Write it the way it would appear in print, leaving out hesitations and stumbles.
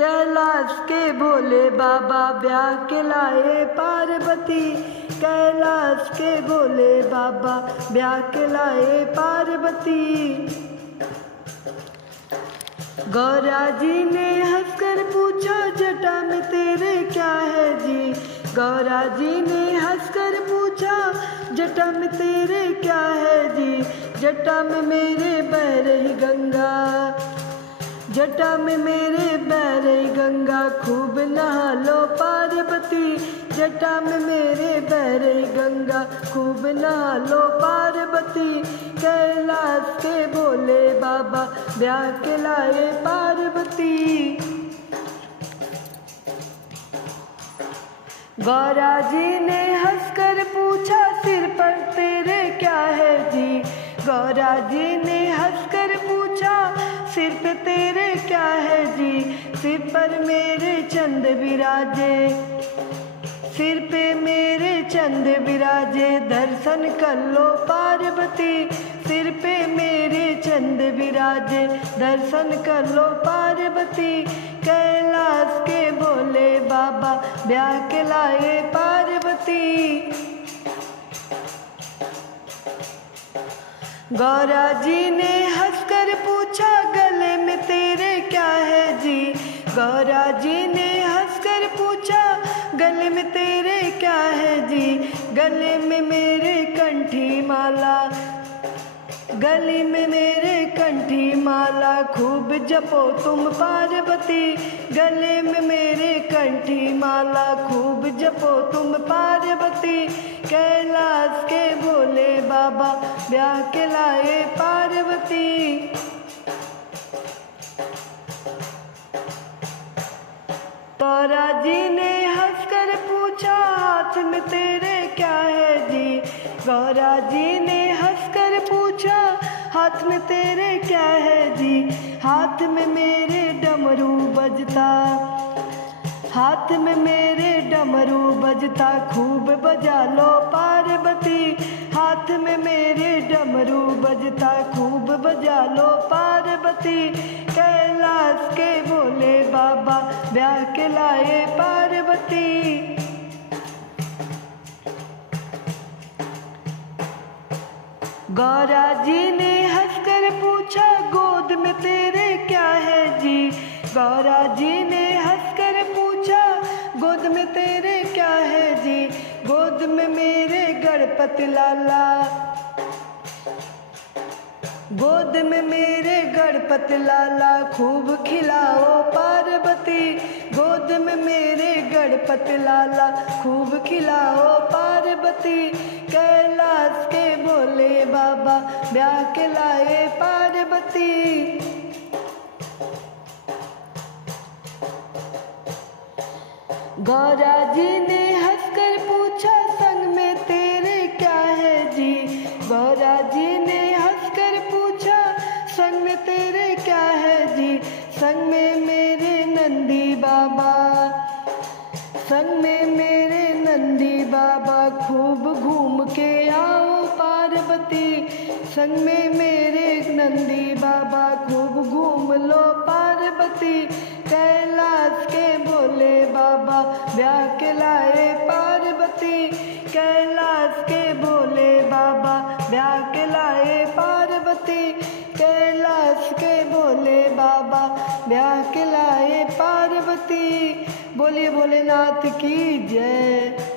कैलाश के भोले बाबा ब्याह के लाए पार्वती। कैलाश के भोले बाबा ब्याह के लाए पार्वती। गौरा जी ने हंसकर पूछा जटा में तेरे क्या है जी। गौरा जी ने हंसकर पूछा जटा में तेरे क्या है जी। जटा में मेरे बह रही गंगा, जटा में मेरे बह रही गंगा, खूब नहा लो पार्वती। जटा में मेरे बह रही गंगा, खूब नहा लो पार्वती। कैलाश के भोले बाबा ब्याह के लाए पार्वती। गौरा जी ने हंसकर पूछा सिर पर तेरे क्या है जी। गौरा जी ने हंसकर पूछा सिर पे तेरे क्या है जी। सिर पर मेरे चंद विराजे, सिर पे मेरे चंद विराजे, दर्शन कर लो पार्वती। सिर पे मेरे चंद विराजे, दर्शन कर लो पार्वती। कैलाश के भोले बाबा ब्याह के लाए पार्वती। गौरा जी ने हंसकर पूछा गले में तेरे क्या है जी। गौरा जी ने हंसकर पूछा गले में तेरे क्या है जी। गले में मेरे कंठी माला, गले में मेरे कंठी माला, खूब जपो तुम पार्वती। गले में मेरे कंठी माला, खूब जपो तुम पार्वती। कैलाश के भोले बाबा ब्याह के लाए पार्वती। गौरा जी ने हंसकर पूछा हाथ में तेरे क्या है जी। गौरा जी ने हंसकर पूछा हाथ में तेरे क्या है जी। हाथ में मेरे डमरू बजता, हाथ में मेरे डमरू बजता, खूब बजा लो पार्वती। हाथ में मेरे डमरू बजता, खूब बजा लो पार्वती। कैलाश के भोले बाबा ब्याह के लाए पार्वती। गौरा जी ने हंसकर पूछा गोद में तेरे क्या है जी। गौरा जी ने हंसकर पूछा गोद में तेरे क्या है जी। गोद में मेरे गणपति लाला, गोद में मेरे गणपति लाला, खूब खिलाओ पार्वती। गोद में मेरे गणपति लाला, खूब खिलाओ पार्वती। कैलाश के भोले बाबा ब्याह के लाए पार्वती। गौरा जी ने हंसकर पूछा संग में तेरे क्या है जी। गौरा जी ने हंसकर पूछा संग में तेरे क्या है जी। संग में मेरे नंदी बाबा, संग में मेरे नंदी बाबा, खूब घूम के आओ पार्वती। संग में मेरे नंदी बाबा, खूब घूम लो पार्वती। कैलाश के भोले बाबा ब्याह के लाए पार्वती। कैलाश के भोले बाबा ब्याह के लाए पार्वती। कैलाश के भोले बाबा ब्याह के लाए पार्वती। बोलिए भोलेनाथ की जय।